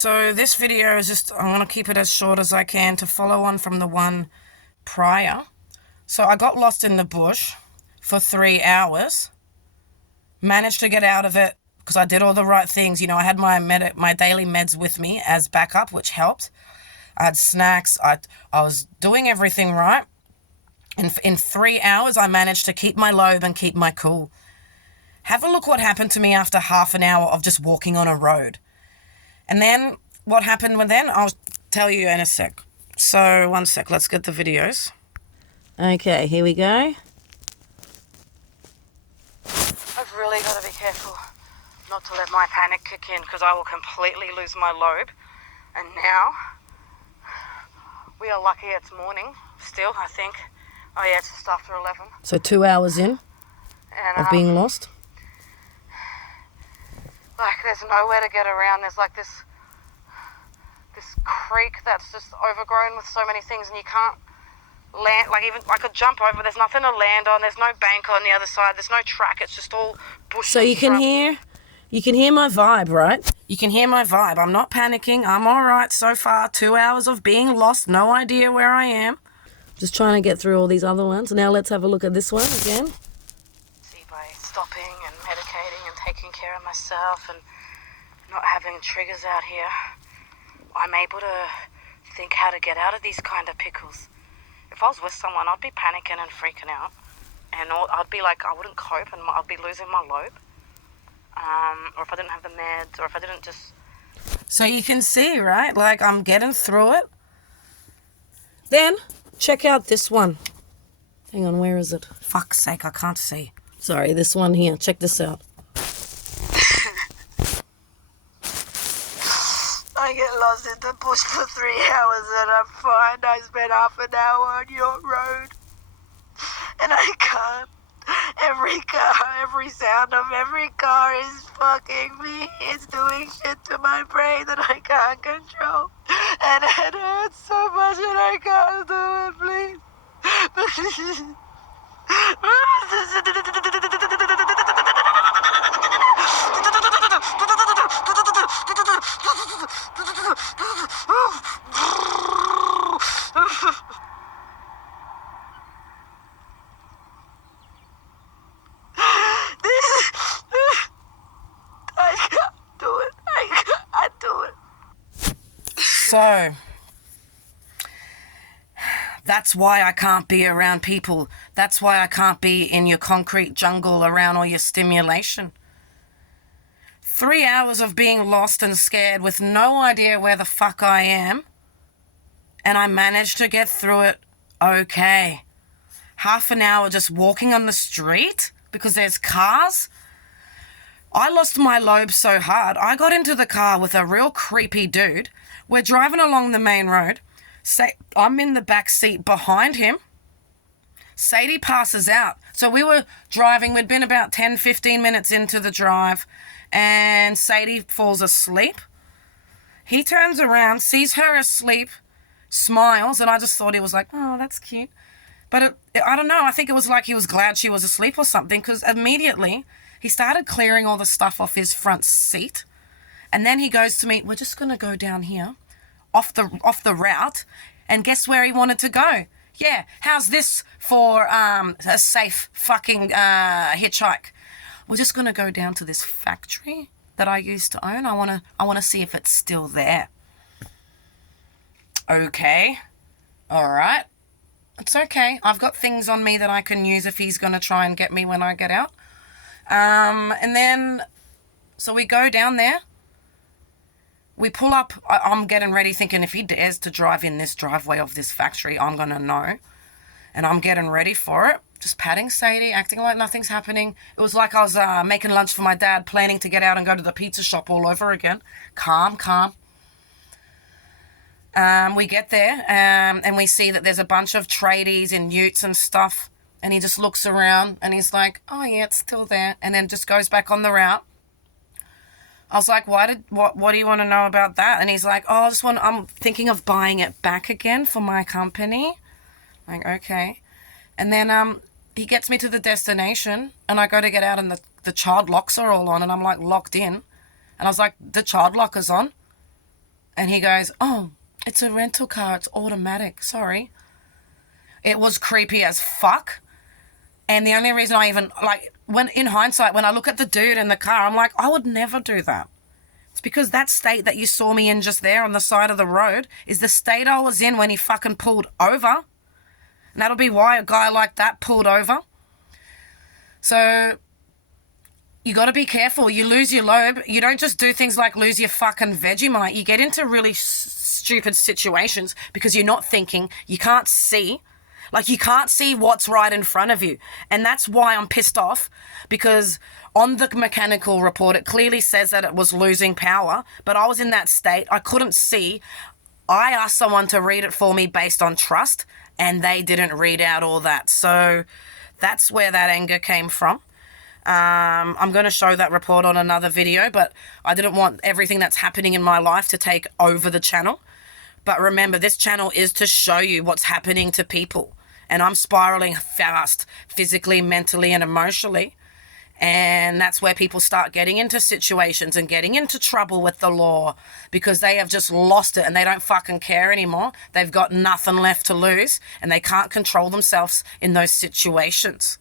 So this video is just, I'm going to keep it as short as I can to follow on from the one prior. So I got lost in the bush for 3 hours, managed to get out of it because I did all the right things. I had my daily meds with me as backup, which helped. I had snacks. I was doing everything right. And in 3 hours, I managed to keep my lobe and keep my cool. Have a look what happened to me after half an hour of just walking on a road. And then what happened then, I'll tell you in a sec. So, one sec, let's get the videos. Okay, here we go. I've really got to be careful not to let my panic kick in because I will completely lose my lobe. And now, we are lucky it's morning still, I think. Oh yeah, it's just after 11. So 2 hours in of being lost? Like, there's nowhere to get around. There's like this creek that's just overgrown with so many things, and you can't land. Like, even I could jump over. There's nothing to land on. There's no bank on the other side. There's no track. It's just all bush. So you can hear my vibe, right? You can hear my vibe. I'm not panicking. I'm all right so far. 2 hours of being lost. No idea where I am. Just trying to get through all these other ones. Now let's have a look at this one again. See, by stopping and medicating and taking care of myself and not having triggers out here, I'm able to think how to get out of these kind of pickles. If I was with someone, I'd be panicking and freaking out. And I'd be like, I wouldn't cope and I'd be losing my lobe. Or if I didn't have the meds, or if I didn't just... So you can see, right? Like, I'm getting through it. Then, check out this one. Hang on, where is it? Fuck's sake, I can't see. Sorry, this one here. Check this out. I get lost in the bush for 3 hours and I'm fine. I spent half an hour on your road. And I can't. Every car, every sound of every car is fucking me. It's doing shit to my brain that I can't control. And it hurts so much and I can't do it, please. So, that's why I can't be around people. That's why I can't be in your concrete jungle around all your stimulation. 3 hours of being lost and scared with no idea where the fuck I am. And I managed to get through it okay. Half an hour just walking on the street because there's cars. I lost my lobe so hard, I got into the car with a real creepy dude. We're driving along the main road. I'm in the back seat behind him. Sadie passes out. So we were driving. We'd been about 10, 15 minutes into the drive, and Sadie falls asleep. He turns around, sees her asleep, smiles, and I just thought he was like, oh, that's cute. But I don't know. I think it was like he was glad she was asleep or something, because immediately he started clearing all the stuff off his front seat. And then he goes to me, we're just going to go down here off the route. And guess where he wanted to go? Yeah, how's this for a safe fucking hitchhike? We're just going to go down to this factory that I used to own. I want to see if it's still there. Okay. All right. It's okay. I've got things on me that I can use if he's going to try and get me when I get out. And then, so we go down there. We pull up. I'm getting ready thinking if he dares to drive in this driveway of this factory, I'm going to know. And I'm getting ready for it. Just patting Sadie, acting like nothing's happening. It was like I was making lunch for my dad, planning to get out and go to the pizza shop all over again. Calm. We get there and we see that there's a bunch of tradies in utes and stuff. And he just looks around and he's like, oh yeah, it's still there. And then just goes back on the route. I was like, what do you want to know about that? And he's like, oh, I'm thinking of buying it back again for my company. I'm like, okay. And then he gets me to the destination and I go to get out and the child locks are all on and I'm like locked in. And I was like, the child lock is on. And he goes, oh, it's a rental car. It's automatic. Sorry. It was creepy as fuck. And the only reason I even, like, when in hindsight, when I look at the dude in the car, I'm like, I would never do that. It's because that state that you saw me in just there on the side of the road is the state I was in when he fucking pulled over. And that'll be why a guy like that pulled over. So you got to be careful. You lose your lobe. You don't just do things like lose your fucking Vegemite. You get into really stupid situations because you're not thinking. You can't see. Like, you can't see what's right in front of you. And that's why I'm pissed off, because on the mechanical report, it clearly says that it was losing power, but I was in that state. I couldn't see. I asked someone to read it for me based on trust, and they didn't read out all that. So that's where that anger came from. I'm going to show that report on another video, but I didn't want everything that's happening in my life to take over the channel. But remember, this channel is to show you what's happening to people. And I'm spiraling fast, physically, mentally, and emotionally. And that's where people start getting into situations and getting into trouble with the law because they have just lost it and they don't fucking care anymore. They've got nothing left to lose and they can't control themselves in those situations.